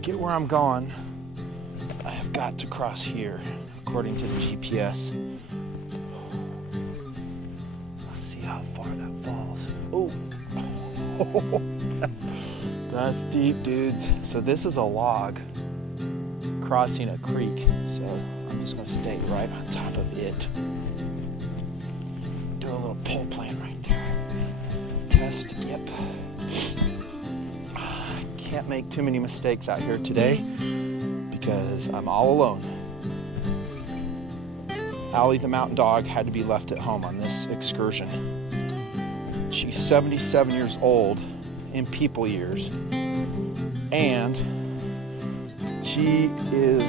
to get where I'm going, I have got to cross here, according to the GPS. Let's see how far that falls. Oh, that's deep, dudes. So this is a log crossing a creek. So I'm just gonna stay right on top of it. Do a little pole plan right there. Test, yep. Can't make too many mistakes out here today because I'm all alone. Allie the mountain dog had to be left at home on this excursion. She's 77 years old in people years, and she is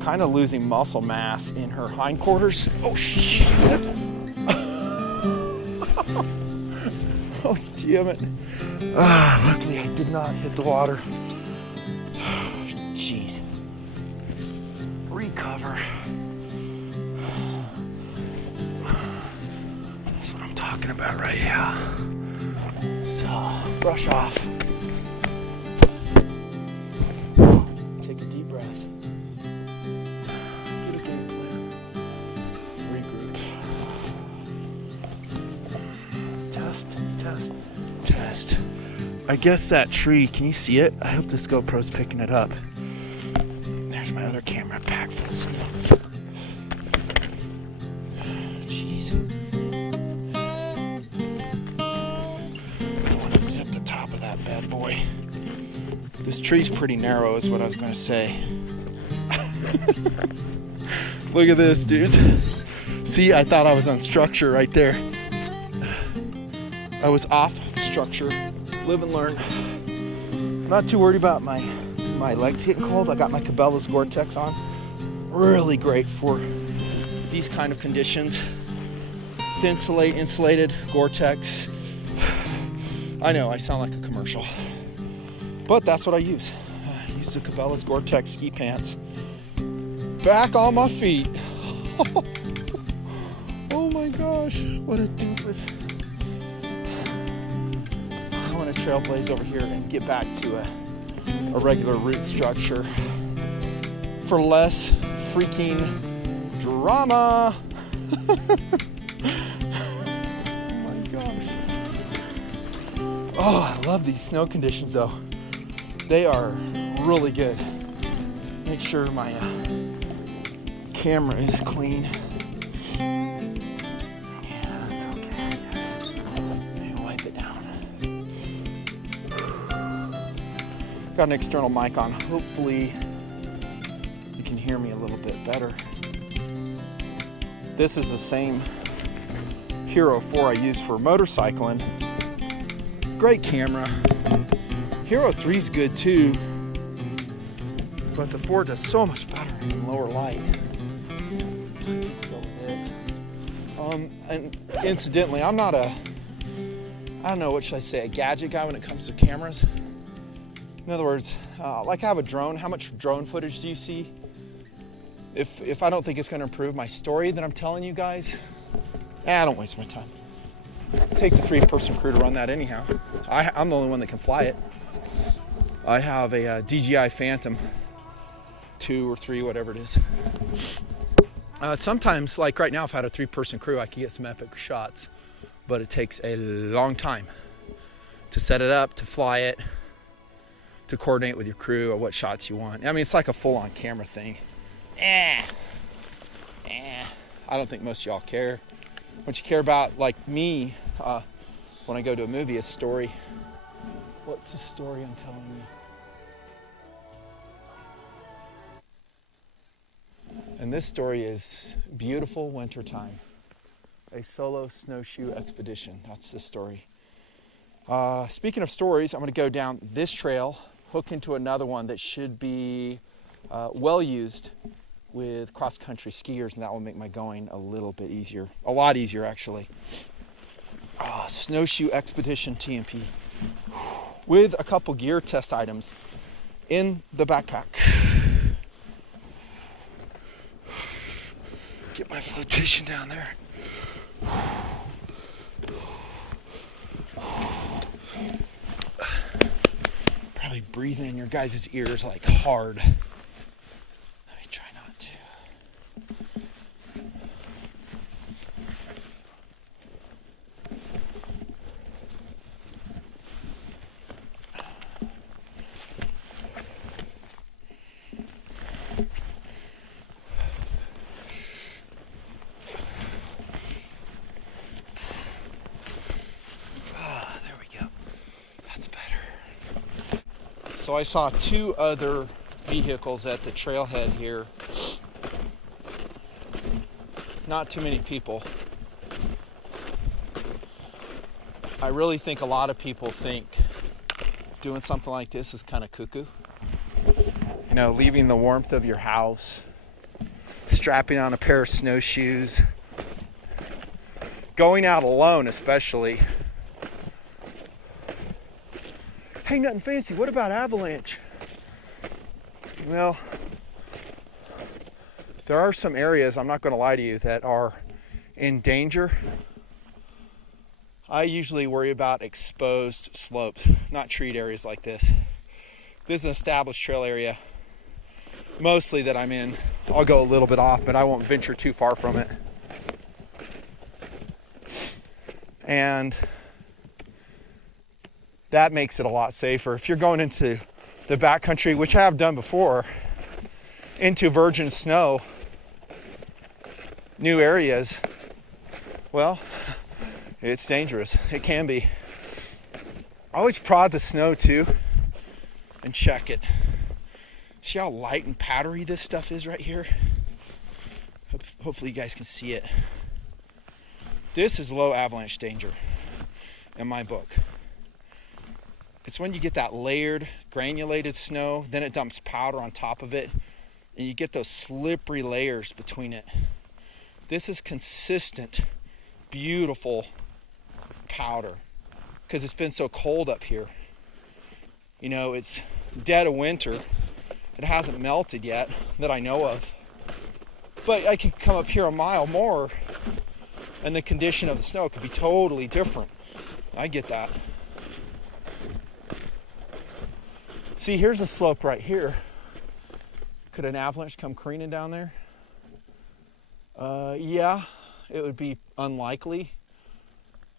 kind of losing muscle mass in her hindquarters. Oh shit! Oh damn it! Luckily I did not hit the water. Jeez. Recover. That's what I'm talking about right here. So, brush off. Take a deep breath. Get a game plan. Regroup. Test. I guess that tree, can you see it? I hope this GoPro's picking it up. There's my other camera packed full of snow. Jeez. I want to zip the top of that bad boy. This tree's pretty narrow is what I was going to say. Look at this, dudes. See, I thought I was on structure right there. I was off structure. Live and learn. I'm not too worried about my legs getting cold. I got my Cabela's Gore-Tex on. Really great for these kind of conditions. Thin insulated Gore-Tex. I know I sound like a commercial, but that's what I use. I use the Cabela's Gore-Tex ski pants. Back on my feet. Oh my gosh, what a doofus. I want to trailblaze over here and get back to a regular route structure for less freaking drama. Oh my gosh. Oh, I love these snow conditions though. They are really good. Make sure my camera is clean. Yeah, that's okay, I guess. Maybe wipe it down. Got an external mic on. Hopefully you can hear me a little bit better. This is the same Hero 4 I use for motorcycling. Great camera. Hero 3 is good too, but the 4 does so much better in lower light. Just go with it. And incidentally, I'm not I don't know, what should I say, a gadget guy when it comes to cameras. In other words, like I have a drone. How much drone footage do you see? If I don't think it's going to improve my story that I'm telling you guys, I don't waste my time. It takes a 3-person crew to run that anyhow. I'm the only one that can fly it. I have a DJI Phantom 2 or 3, whatever it is. Sometimes, like right now, if I had a 3-person crew, I could get some epic shots, but it takes a long time to set it up, to fly it, to coordinate with your crew or what shots you want. I mean, it's like a full-on camera thing. I don't think most of y'all care. What you care about, like me, when I go to a movie, is story. What's the story I'm telling you? And this story is beautiful wintertime. A solo snowshoe expedition. That's the story. Speaking of stories, I'm going to go down this trail, hook into another one that should be well used with cross-country skiers, and that will make my going a little bit easier. A lot easier, actually. Snowshoe Expedition TNP. With a couple gear test items in the backpack. Get my flotation down there. Probably breathing in your guys' ears like hard. Let me try not to. So I saw 2 other vehicles at the trailhead here. Not too many people. I really think a lot of people think doing something like this is kind of cuckoo. You know, leaving the warmth of your house, strapping on a pair of snowshoes, going out alone especially. Hey, Nutnfancy, what about Avalanche? Well, there are some areas, I'm not going to lie to you, that are in danger. I usually worry about exposed slopes, not treed areas like this. This is an established trail area, mostly that I'm in. I'll go a little bit off, but I won't venture too far from it. And that makes it a lot safer. If you're going into the backcountry, which I have done before, into virgin snow, new areas, well, it's dangerous. It can be. I always prod the snow too and check it. See how light and powdery this stuff is right here? Hopefully you guys can see it. This is low avalanche danger in my book. It's when you get that layered, granulated snow, then it dumps powder on top of it, and you get those slippery layers between it. This is consistent, beautiful powder, because it's been so cold up here. You know, it's dead of winter. It hasn't melted yet, that I know of. But I could come up here a mile more, and the condition of the snow could be totally different. I get that. See, here's a slope right here. Could an avalanche come careening down there? Yeah, it would be unlikely,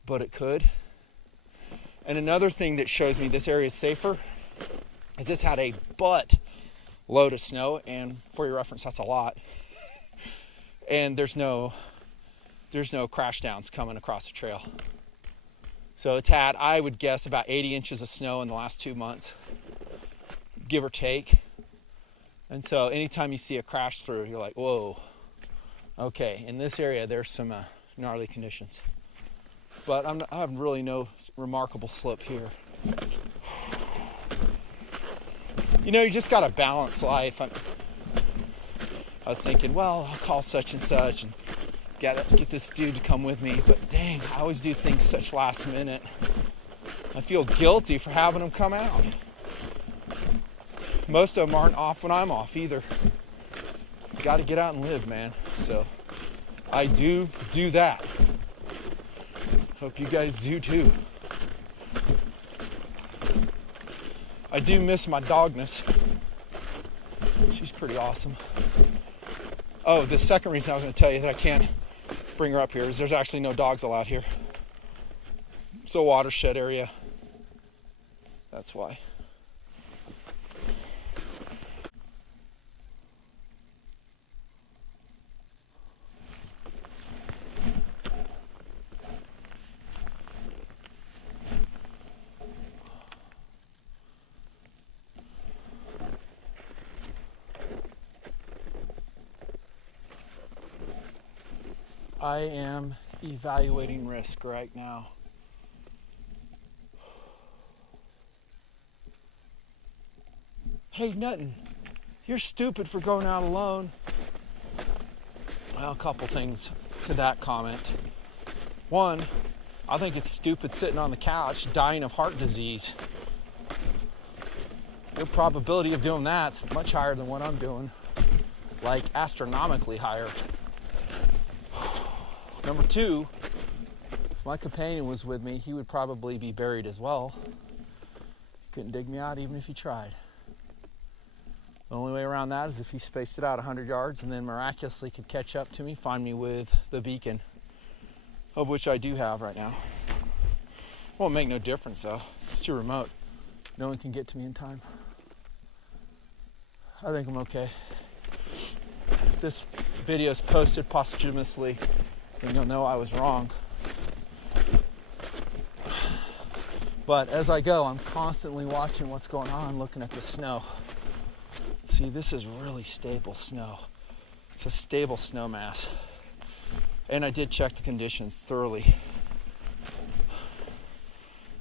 but it could. And another thing that shows me this area is safer is this had a butt load of snow, and for your reference, that's a lot. And there's no crash downs coming across the trail. So it's had, I would guess, about 80 inches of snow in the last 2 months. Give or take. And so anytime you see a crash through, you're like, whoa, okay, in this area there's some gnarly conditions. But I have really no remarkable slip here. You know, you just got to balance life. I was thinking, well, I'll call such and such and get this dude to come with me, but dang, I always do things such last minute. I feel guilty for having him come out. Most of them aren't off when I'm off either. You got to get out and live, man. So I do that. Hope you guys do too. I do miss my dogness. She's pretty awesome. Oh, the second reason I was going to tell you that I can't bring her up here is there's actually no dogs allowed here. It's a watershed area. That's why. I am evaluating risk right now. Hey, Nuttin, you're stupid for going out alone. Well, a couple things to that comment. One, I think it's stupid sitting on the couch dying of heart disease. Your probability of doing that's much higher than what I'm doing, like astronomically higher. Number two, if my companion was with me, he would probably be buried as well, couldn't dig me out even if you tried. The only way around that is if you spaced it out 100 yards and then miraculously could catch up to me, find me with the beacon, of which I do have right now. Won't make no difference though. It's too remote. No one can get to me in time. I think I'm okay. If this video is posted posthumously, then you'll know I was wrong. But as I go, I'm constantly watching what's going on, looking at the snow. See, this is really stable snow. It's a stable snow mass. And I did check the conditions thoroughly.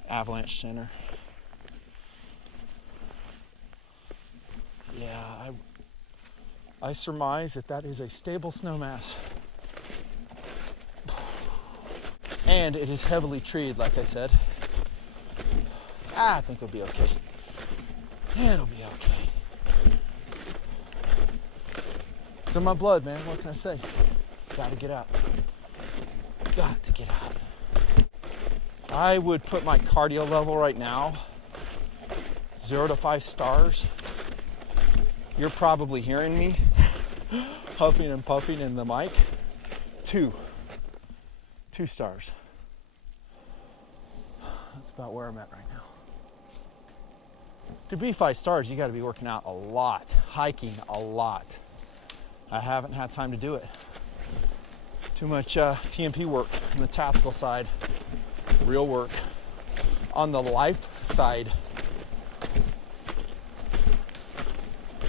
Avalanche center. Yeah, I surmise that is a stable snow mass. And it is heavily treed, like I said. I think it'll be okay. It'll be okay. It's in my blood, man. What can I say? Gotta get out. Got to get out. I would put my cardio level right now 0 to 5 stars. You're probably hearing me huffing and puffing in the mic. 2 stars. That's about where I'm at right now. To be 5 stars, you got to be working out a lot, hiking a lot. I haven't had time to do it. Too much TNP work on the tactical side, real work on the life side.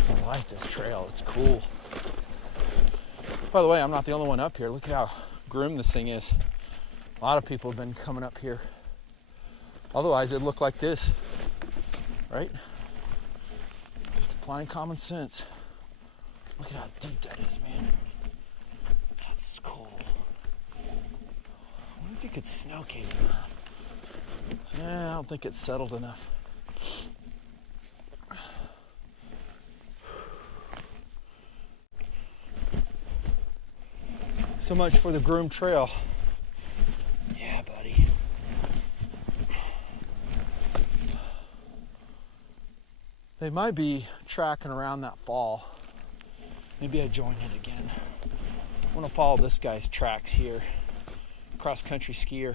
I like this trail, it's cool. By the way, I'm not the only one up here. Look at how grim this thing is. A lot of people have been coming up here. Otherwise, it'd look like this, right? Just applying common sense. Look at how deep that is, man. That's cool. I wonder if you could snow cave that. I don't think it's settled enough. So much for the groomed trail. Yeah, buddy. They might be tracking around that fall. Maybe I join it again. I want to follow this guy's tracks here. Cross-country skier.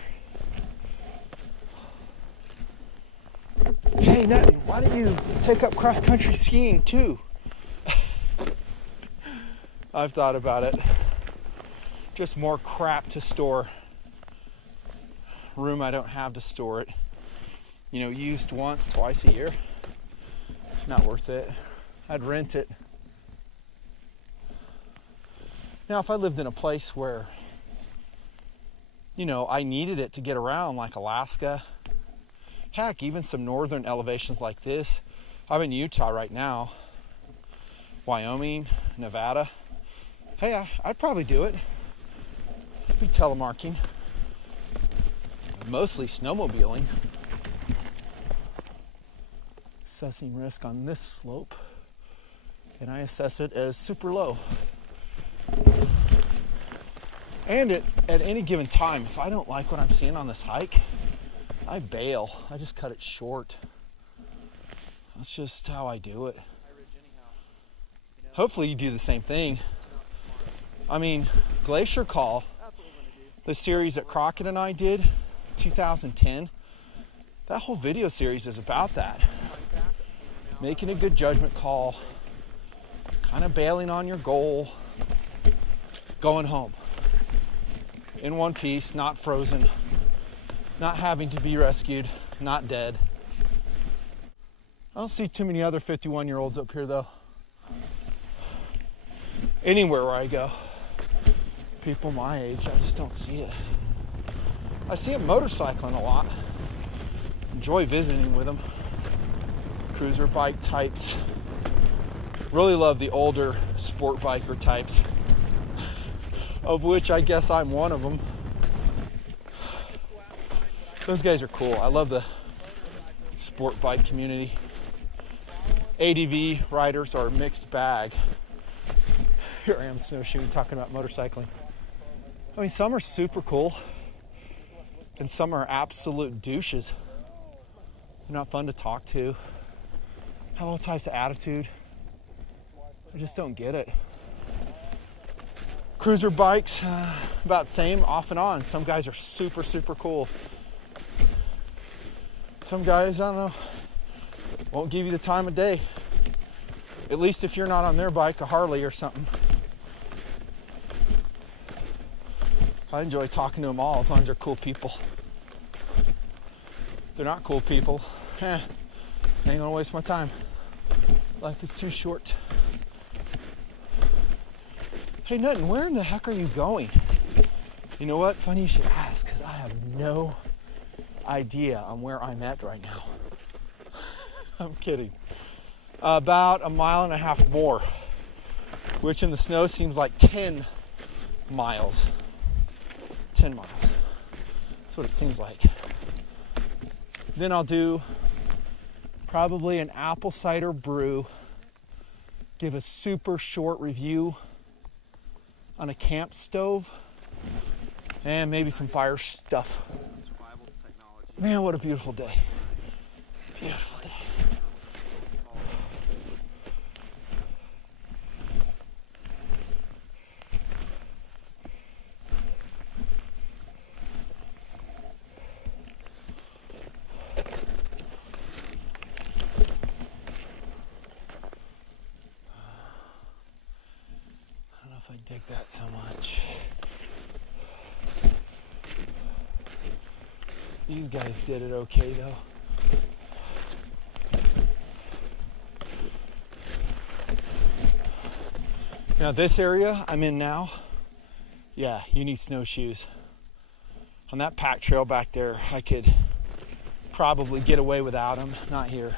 Hey, Nutty, why don't you take up cross-country skiing too? I've thought about it. Just more crap to store. Room I don't have to store it. You know, used once, twice a year. Not worth it. I'd rent it. Now, if I lived in a place where, you know, I needed it to get around, like Alaska, heck, even some northern elevations like this. I'm in Utah right now, Wyoming, Nevada. Hey, I'd probably do it. I'd be telemarking, mostly snowmobiling. Assessing risk on this slope, and I assess it as super low. And at any given time, if I don't like what I'm seeing on this hike, I bail. I just cut it short. That's just how I do it. Hopefully you do the same thing. I mean, Glacier Call, the series that Crockett and I did, 2010, that whole video series is about that. Making a good judgment call, kind of bailing on your goal, going home. In one piece, not frozen, not having to be rescued, not dead. I don't see too many other 51-year-olds up here though. Anywhere where I go. People my age, I just don't see it. I see them motorcycling a lot. Enjoy visiting with them. Cruiser bike types. Really love the older sport biker types, of which I guess I'm one of them. Those guys are cool. I love the sport bike community. ADV riders are a mixed bag. Here I am snowshoeing, talking about motorcycling. I mean, some are super cool, and some are absolute douches. They're not fun to talk to. Have all types of attitude. I just don't get it. Cruiser bikes, about the same, off and on. Some guys are super, super cool. Some guys, I don't know, won't give you the time of day. At least if you're not on their bike, a Harley or something. I enjoy talking to them all as long as they're cool people. If they're not cool people, I ain't gonna waste my time. Life is too short. Hey, Nutton, where in the heck are you going? You know what? Funny you should ask, because I have no idea on where I'm at right now. I'm kidding. About 1.5 miles more, which in the snow seems like 10 miles. 10 miles. That's what it seems like. Then I'll do probably an apple cider brew, give a super short review on a camp stove, and maybe some fire stuff. Man, what a beautiful day. Beautiful day. Dig that so much. These guys did it okay though. Now this area I'm in now, yeah, you need snowshoes. On that pack trail back there, I could probably get away without them. Not here,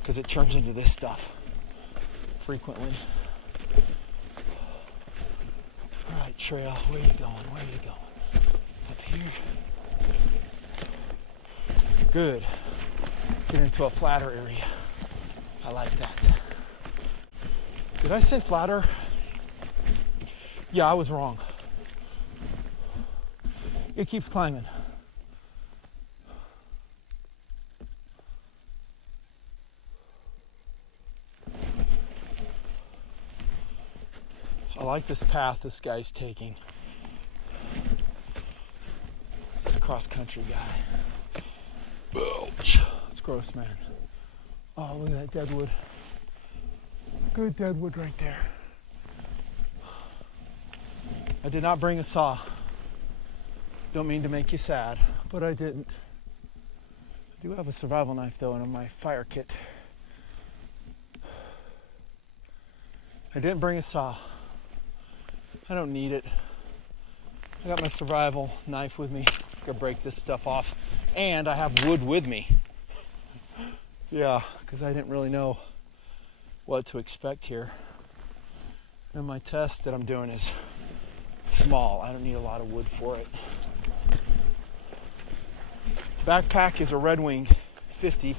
because it turns into this stuff frequently. Alright, trail, where are you going? Where are you going? Up here. Good. Get into a flatter area. I like that. Did I say flatter? Yeah, I was wrong. It keeps climbing. I like this path this guy's taking. It's a cross-country guy. Belch. It's gross, man. Oh, look at that deadwood. Good deadwood right there. I did not bring a saw. Don't mean to make you sad, but I didn't. I do have a survival knife though in my fire kit. I didn't bring a saw. I don't need it. I got my survival knife with me. I could break this stuff off. And I have wood with me. Yeah, because I didn't really know what to expect here. And my test that I'm doing is small. I don't need a lot of wood for it. Backpack is a Red Wing 50.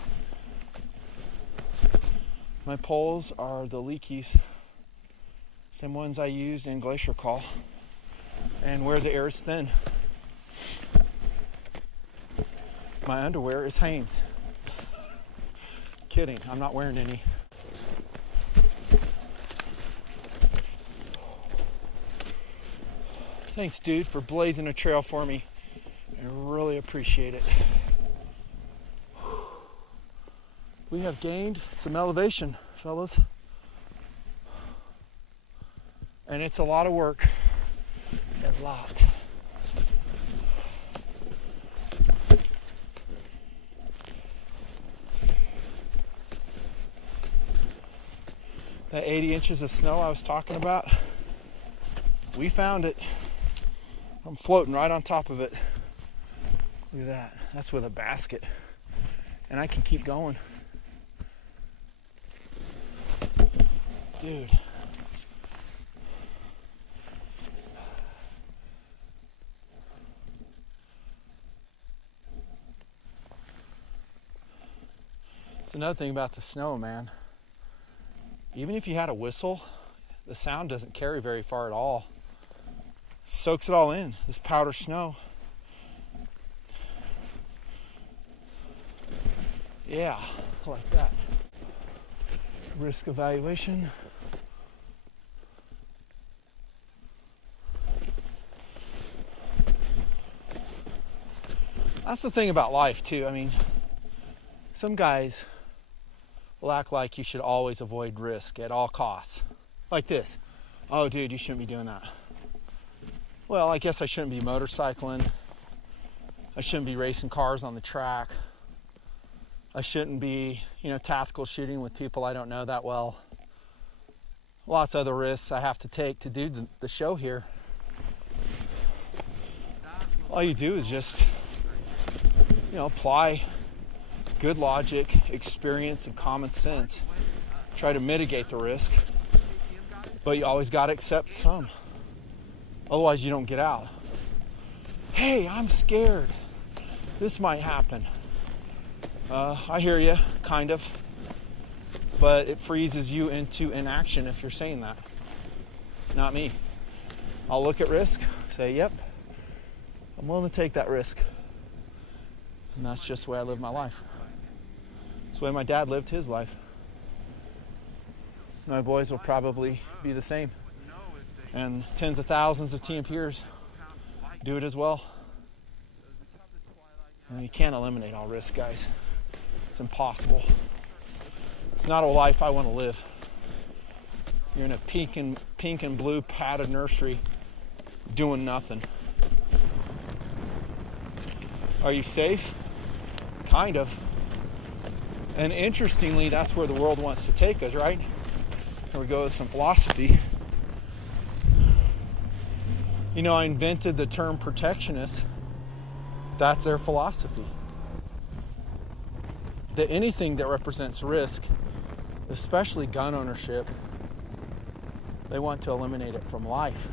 My poles are the Leakies. Same ones I used in Glacier Call, and where the air is thin. My underwear is Hanes. Kidding, I'm not wearing any. Thanks, dude, for blazing a trail for me. I really appreciate it. We have gained some elevation, fellas. And it's a lot of work. A lot. That 80 inches of snow I was talking about, we found it. I'm floating right on top of it. Look at that. That's with a basket. And I can keep going. Dude. It's another thing about the snow, man. Even if you had a whistle, the sound doesn't carry very far at all. Soaks it all in, this powder snow. Yeah, like that. Risk evaluation. That's the thing about life too. I mean, some guys will act like you should always avoid risk at all costs. Like this. Oh dude, you shouldn't be doing that. Well, I guess I shouldn't be motorcycling. I shouldn't be racing cars on the track. I shouldn't be, tactical shooting with people I don't know that well. Lots of other risks I have to take to do the show here. All you do is just, apply good logic, experience, and common sense. Try to mitigate the risk, but you always got to accept some. Otherwise, you don't get out. Hey, I'm scared. This might happen. I hear you, kind of. But it freezes you into inaction if you're saying that. Not me. I'll look at risk, say, yep, I'm willing to take that risk. And that's just the way I live my life. It's the way my dad lived his life. My boys will probably be the same. And tens of thousands of TNPrs do it as well. And you can't eliminate all risk, guys. It's impossible. It's not a life I want to live. You're in a pink and blue padded nursery doing nothing. Are you safe? Kind of. And interestingly, that's where the world wants to take us, right? Here we go with some philosophy. I invented the term protectionist. That's their philosophy. That anything that represents risk, especially gun ownership, they want to eliminate it from life.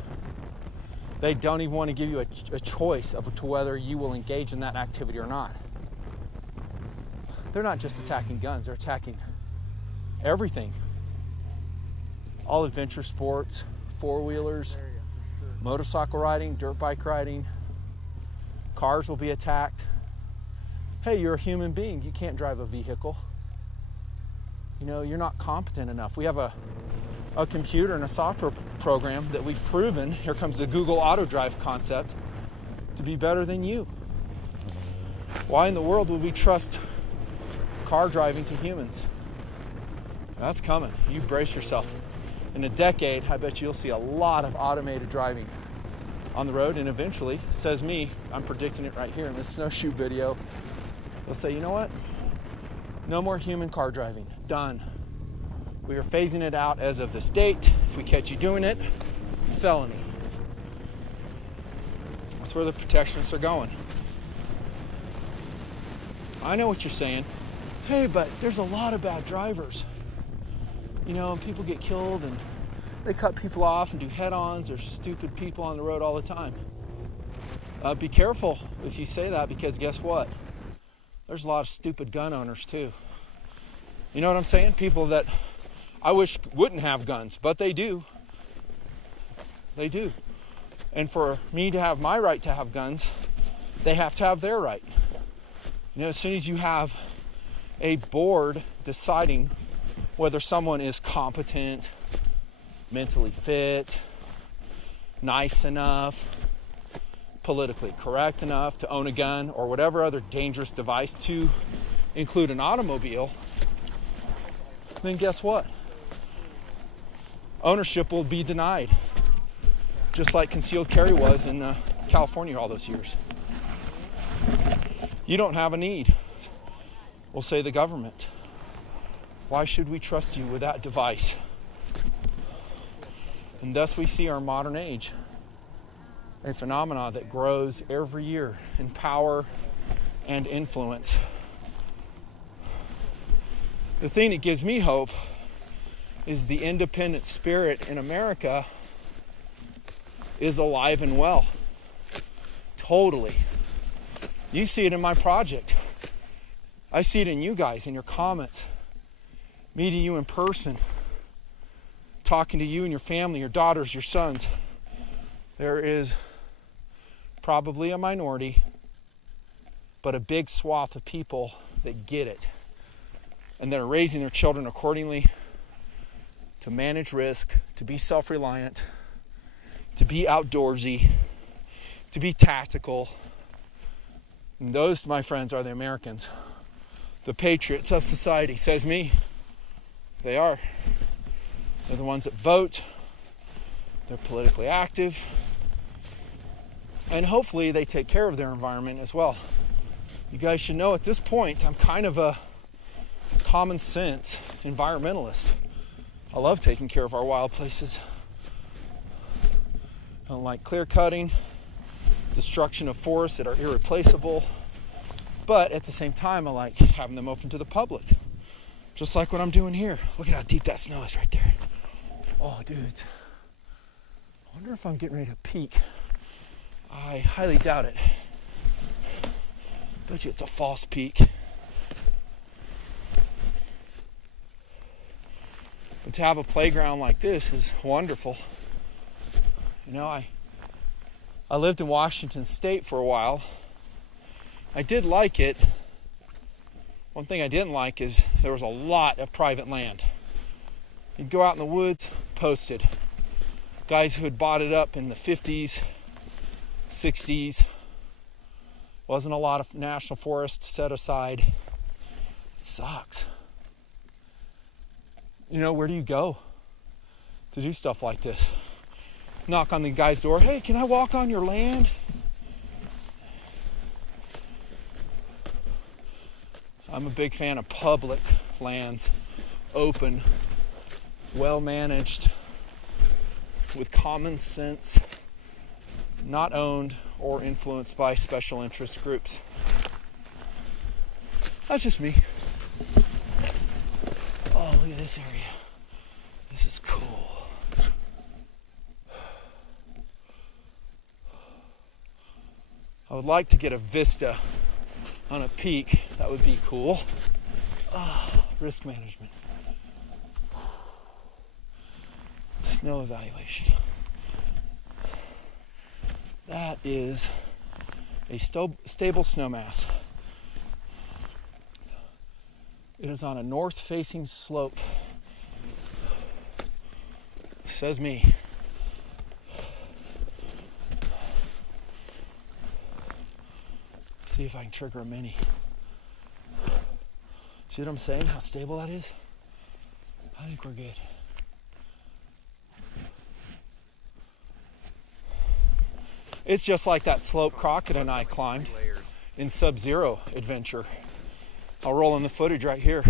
They don't even want to give you a choice to whether you will engage in that activity or not. They're not just attacking guns, they're attacking everything. All adventure sports, four-wheelers, motorcycle riding, dirt bike riding, cars will be attacked. Hey, you're a human being. You can't drive a vehicle. You're not competent enough. We have a computer and a software program that we've proven, here comes the Google Auto Drive concept, to be better than you. Why in the world would we trust car driving to humans? That's coming. You brace yourself. In a decade, I bet you'll see a lot of automated driving on the road, and eventually, says me, I'm predicting it right here in this snowshoe video, they'll say, you know what? No more human car driving. Done. We are phasing it out as of this date. If we catch you doing it, felony. That's where the protectionists are going. I know what you're saying. Hey, but there's a lot of bad drivers. People get killed and they cut people off and do head-ons. There's stupid people on the road all the time. Be careful if you say that, because guess what? There's a lot of stupid gun owners too. You know what I'm saying? People that I wish wouldn't have guns, but they do. They do. And for me to have my right to have guns, they have to have their right. As soon as you have a board deciding whether someone is competent, mentally fit, nice enough, politically correct enough to own a gun or whatever other dangerous device, to include an automobile, then guess what? Ownership will be denied, just like concealed carry was in California all those years. You don't have a need, will say the government. Why should we trust you with that device? And thus we see our modern age, a phenomenon that grows every year in power and influence. The thing that gives me hope is the independent spirit in America is alive and well. Totally. You see it in my project. I see it in you guys, in your comments, meeting you in person, talking to you and your family, your daughters, your sons. There is probably a minority, but a big swath of people that get it. and that are raising their children accordingly, to manage risk, to be self-reliant, to be outdoorsy, to be tactical. And those, my friends, are the Americans, the patriots of society. Says me, they are. They're the ones that vote, they're politically active, and hopefully they take care of their environment as well. You guys should know at this point, I'm kind of a common sense environmentalist. I love taking care of our wild places. I don't like clear cutting, destruction of forests that are irreplaceable, but at the same time I like having them open to the public. Just like what I'm doing here. Look at how deep that snow is right there. Oh, dudes. I wonder if I'm getting ready to peak. I highly doubt it. Bet you it's a false peak. But to have a playground like this is wonderful. You know, I lived in Washington State for a while. I did like it. One thing I didn't like is there was a lot of private land. You'd go out in the woods, posted. Guys who had bought it up in the 50s, 60s. Wasn't a lot of national forest set aside. It sucks. You know, where do you go to do stuff like this? Knock on the guy's door. Hey, can I walk on your land? I'm a big fan of public lands, open, well managed, with common sense, not owned or influenced by special interest groups. That's just me. Oh, look at this area. This is cool. I would like to get a vista on a peak. That would be cool. Risk management. Snow evaluation. That is a stable snow mass. It is on a north-facing slope. Says me. See if I can trigger a mini. See what I'm saying? How stable that is? I think we're good. It's just like that slope Crockett and I climbed in Sub-Zero Adventure. I'll roll in the footage right here.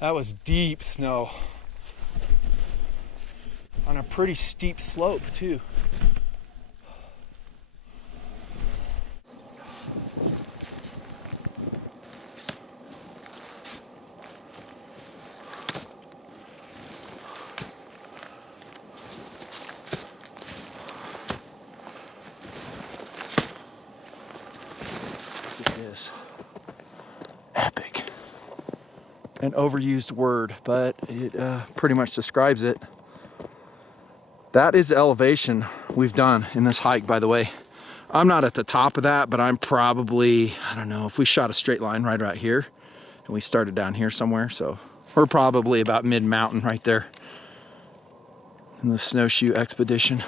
That was deep snow on a pretty steep slope too. Epic. An overused word, but it pretty much describes it. That is the elevation we've done in this hike, by the way. I'm not at the top of that, but I'm probably, I don't know, if we shot a straight line right out here and we started down here somewhere, so we're probably about mid-mountain right there in the Snowshoe expedition.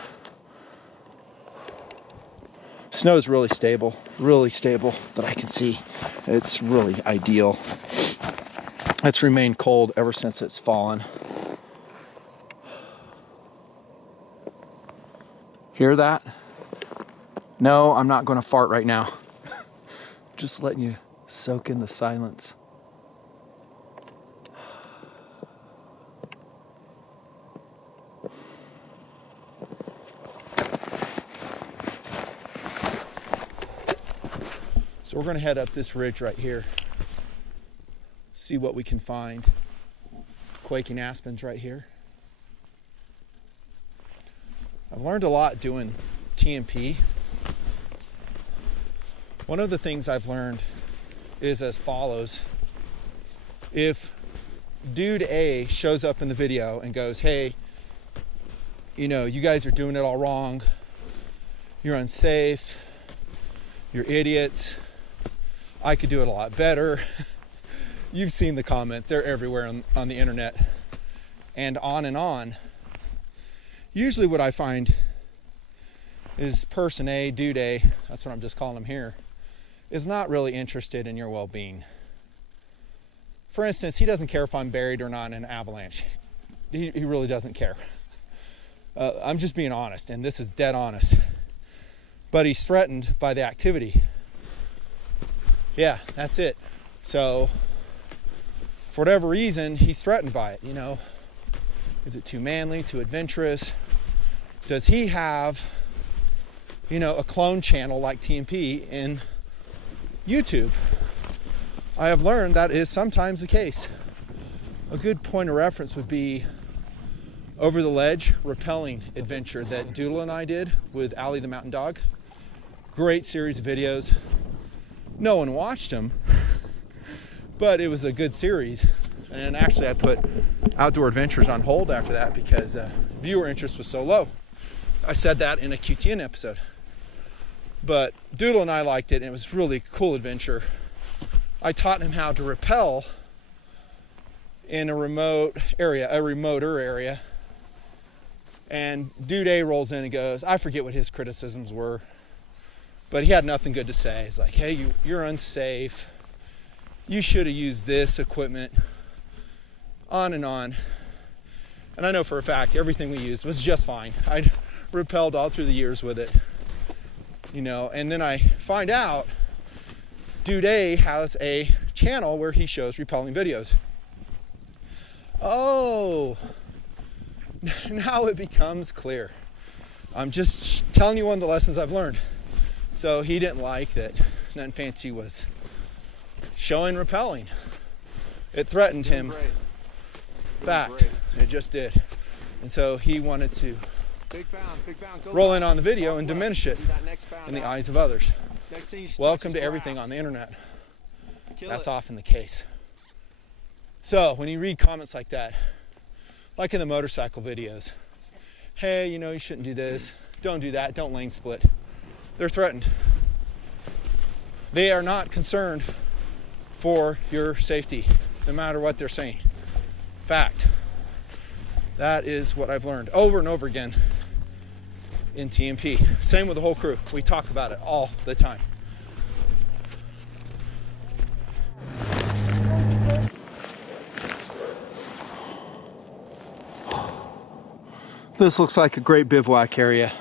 Snow is really stable that I can see. It's really ideal. It's remained cold ever since it's fallen. Hear that? No, I'm not going to fart right now. Just letting you soak in the silence. So we're going to head up this ridge right here, see what we can find. Quaking aspens right here. I've learned a lot doing TNP. One of the things I've learned is as follows. If dude A shows up in the video and goes, hey, you know, you guys are doing it all wrong, you're unsafe, you're idiots, I could do it a lot better, You've seen the comments. They're everywhere on the internet. And on and on. Usually what I find is person A, dude A, that's what I'm just calling him here, is not really interested in your well-being. For instance, he doesn't care if I'm buried or not in an avalanche. He really doesn't care. I'm just being honest, and this is dead honest. But he's threatened by the activity. Yeah, that's it. So, for whatever reason, he's threatened by it, you know. Is it too manly, too adventurous? Does he have, you know, a clone channel like TNP in YouTube? I have learned that is sometimes the case. A good point of reference would be Over the Ledge rappelling adventure that Doodle and I did with Allie the mountain dog. Great series of videos. No one watched them, but it was a good series. And actually I put Outdoor Adventures on hold after that because viewer interest was so low. I said that in a QTN episode. But Doodle and I liked it, and it was a really cool adventure. I taught him how to rappel in a remoter area. And Dude A rolls in and goes, I forget what his criticisms were, but he had nothing good to say. He's like, hey, you're unsafe. You should have used this equipment. On and on. And I know for a fact everything we used was just fine. I'd rappelled all through the years with it. You know, and then I find out Dude A has a channel where he shows rappelling videos. Oh, now it becomes clear. I'm just telling you one of the lessons I've learned. So he didn't like that Nutnfancy was showing rappelling. It threatened him. Fact, it just did. And so he wanted to roll in on the video and diminish it in the eyes of others. Welcome to everything on the internet. That's often the case. So when you read comments like that, like in the motorcycle videos, hey, you know, you shouldn't do this, don't do that, don't lane split. They're threatened. They are not concerned for your safety, no matter what they're saying. Fact. That is what I've learned over and over again in TNP. Same with the whole crew. We talk about it all the time. This looks like a great bivouac area.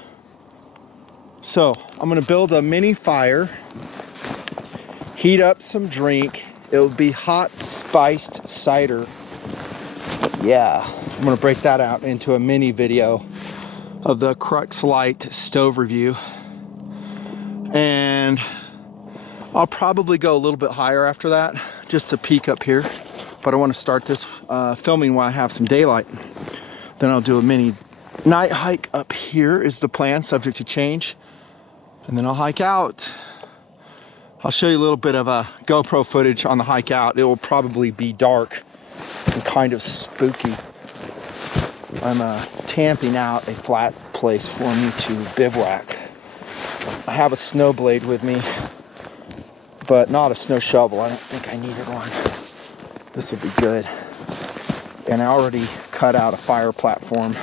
So I'm gonna build a mini fire, heat up some drink. It'll be hot spiced cider. Yeah, I'm gonna break that out into a mini video of the Crux Light stove review. And I'll probably go a little bit higher after that, just to peek up here. But I wanna start this filming while I have some daylight. Then I'll do a mini night hike up here is the plan, subject to change. And then I'll hike out. I'll show you a little bit of GoPro footage on the hike out. It will probably be dark and kind of spooky. I'm tamping out a flat place for me to bivouac. I have a snow blade with me, but not a snow shovel. I don't think I needed one. This will be good. And I already cut out a fire platform.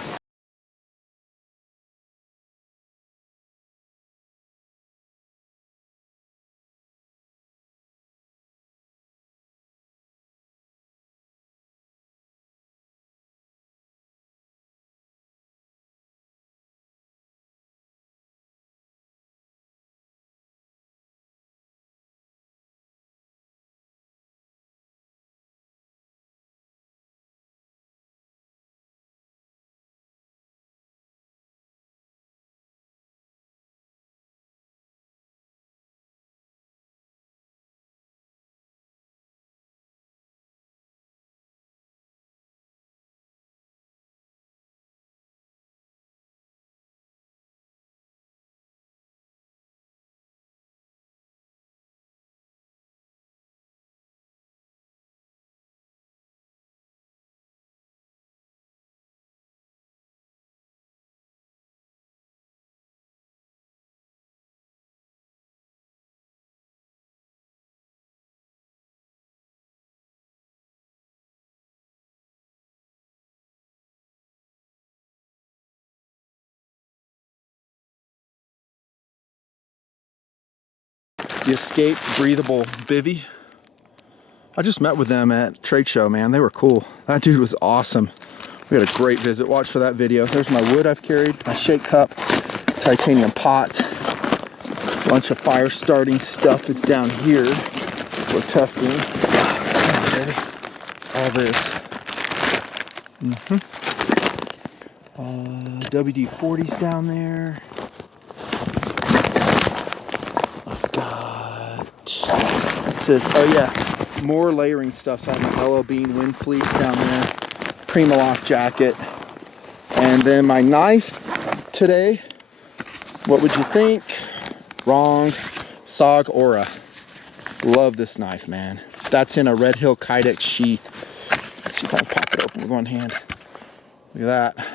the Escape Breathable Bivy. I just met with them at trade show, man. They were cool. That dude was awesome. We had a great visit. Watch for that video. There's my wood I've carried, my shake cup, titanium pot, bunch of fire starting stuff is down here. We're testing. All this. WD-40's down there. I've got, it says, oh yeah, more layering stuff. So I have my Yellow Bean wind fleece down there, Primaloft jacket, and then my knife today. What would you think? Wrong. SOG Aura. Love this knife, man. That's in a Red Hill Kydex sheath. Let's see if I can pop it open with one hand. Look at that.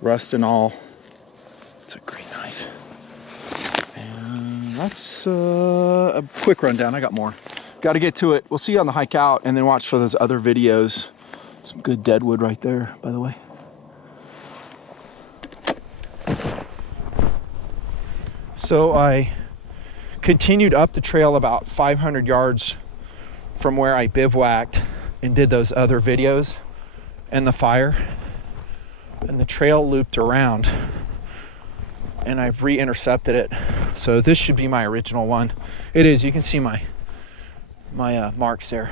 Rust and all. It's a great knife. And that's a quick rundown. I got more. Got to get to it. We'll see you on the hike out, and then watch for those other videos. Some good deadwood right there, by the way. So I continued up the trail about 500 yards from where I bivouacked and did those other videos and the fire. And the trail looped around, and I've re-intercepted it. So this should be my original one. It is. You can see my marks there.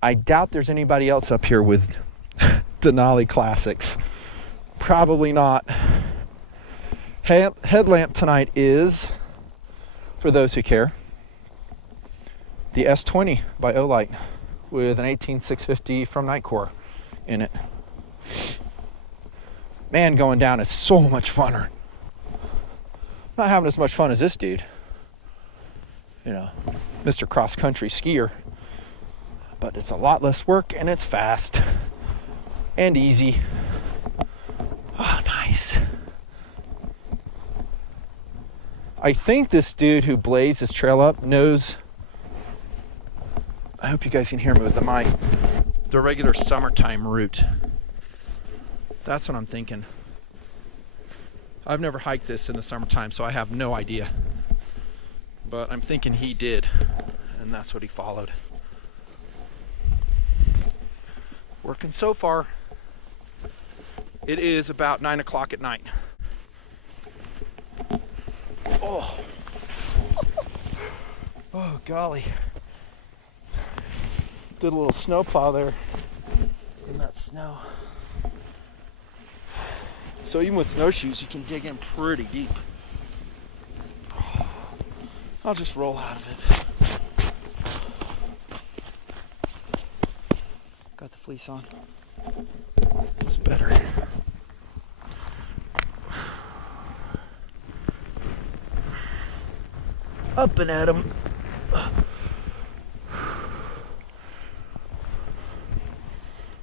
I doubt there's anybody else up here with Denali Classics. Probably not. Headlamp tonight is, for those who care, the S20 by Olight with an 18650 from Nightcore in it. Man, going down is so much funner. Not having as much fun as this dude. You know, Mr. Cross Country skier. But it's a lot less work, and it's fast and easy. Oh, nice. I think this dude who blazed this trail up knows, I hope you guys can hear me with the mic, the regular summertime route. That's what I'm thinking. I've never hiked this in the summertime, so I have no idea. But I'm thinking he did, and that's what he followed. Working so far. It is about 9 o'clock at night. Oh. Oh, golly. Did a little snow plow there in that snow. So even with snowshoes, you can dig in pretty deep. I'll just roll out of it. Got the fleece on. It's better. Up and at 'em.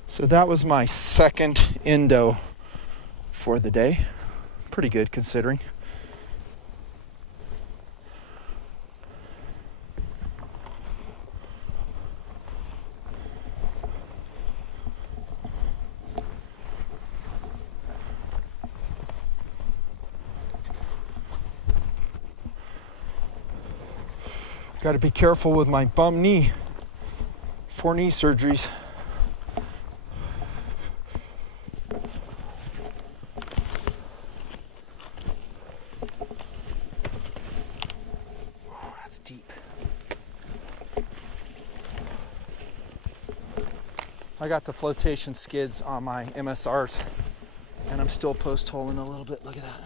So that was my second endo for the day. Pretty good considering. Got to be careful with my bum knee. 4 knee surgeries. That's deep. I got the flotation skids on my MSRs, and I'm still post holing a little bit. Look at that.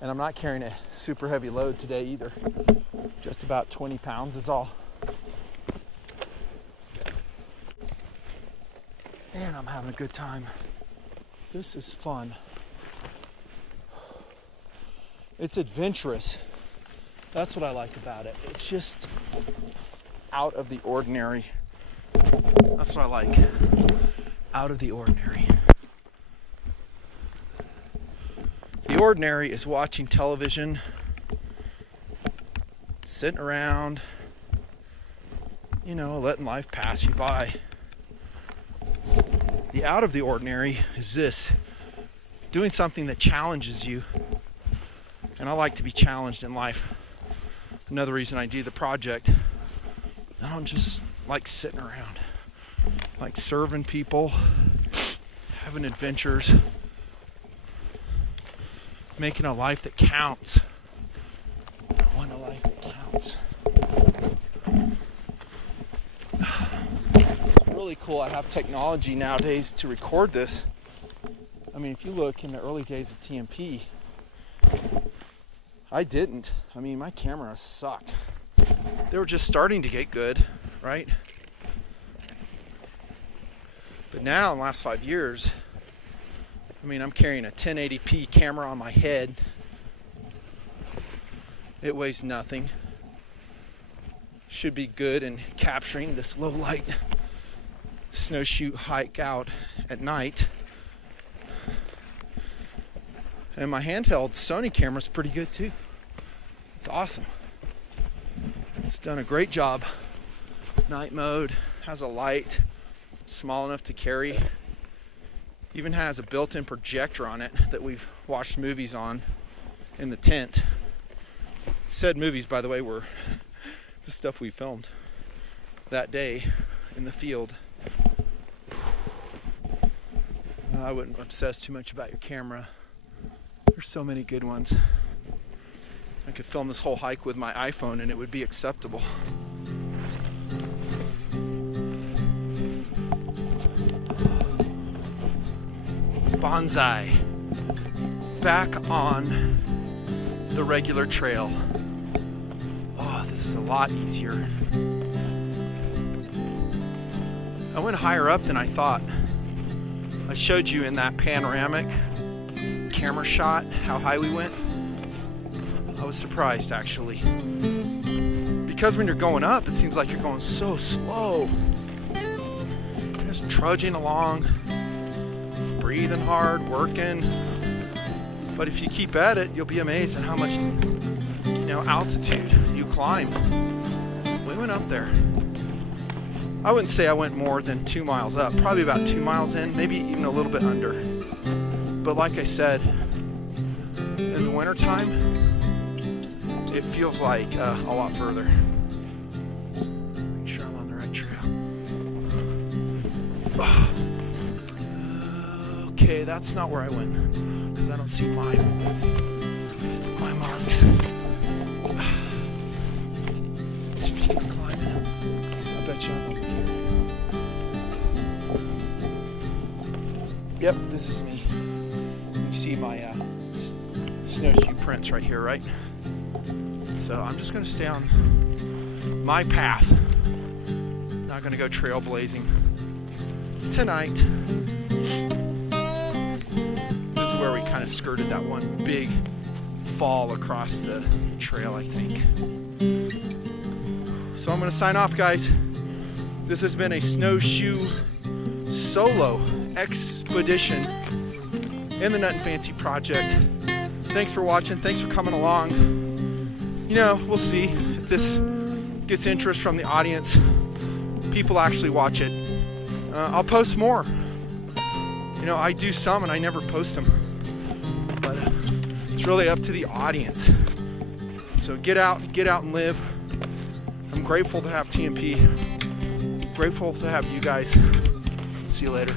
And I'm not carrying a super heavy load today either. Just about 20 pounds is all. And I'm having a good time. This is fun. It's adventurous. That's what I like about it. It's just out of the ordinary. That's what I like. Out of the ordinary. The ordinary is watching television, sitting around, you know, letting life pass you by. The out of the ordinary is this, doing something that challenges you, And I like to be challenged in life. Another reason I do the project, I don't just like sitting around. I like serving people, having adventures, making a life that counts. I want a life that counts. It's really cool. I have technology nowadays to record this. I mean, if you look in the early days of TNP, I didn't. I mean, my camera sucked. They were just starting to get good, right? But now, in the last 5 years, I mean, I'm carrying a 1080p camera on my head. It weighs nothing. Should be good in capturing this low light snowshoe hike out at night. And my handheld Sony camera is pretty good too. It's awesome. It's done a great job. Night mode, has a light small enough to carry. Even has a built-in projector on it that we've watched movies on in the tent. Said movies, by the way, were the stuff we filmed that day in the field. I wouldn't obsess too much about your camera. There's so many good ones. I could film this whole hike with my iPhone and it would be acceptable. Bonsai. Back on the regular trail. Oh, this is a lot easier. I went higher up than I thought. I showed you in that panoramic camera shot how high we went. I was surprised actually. Because when you're going up, it seems like you're going so slow. Just trudging along, breathing hard, working. But if you keep at it, you'll be amazed at how much, altitude you climb. We went up there. I wouldn't say I went more than 2 miles up, probably about 2 miles in, maybe even a little bit under. But like I said, in the wintertime, it feels like a lot further. Make sure I'm on the right trail. Okay, that's not where I went, because I don't see my marks. Speaking of climbing, I bet you I'm over here. Yep, this is me. You see my snowshoe prints right here, right? So I'm just going to stay on my path. Not going to go trailblazing tonight. This is where we kind of skirted that one big fall across the trail, I think. So I'm going to sign off, guys. This has been a snowshoe solo expedition in the Nutnfancy project. Thanks for watching. Thanks for coming along. We'll see if this gets interest from the audience. People actually watch it. I'll post more. I do some and I never post them. But it's really up to the audience. So get out and live. I'm grateful to have TNP. Grateful to have you guys. See you later.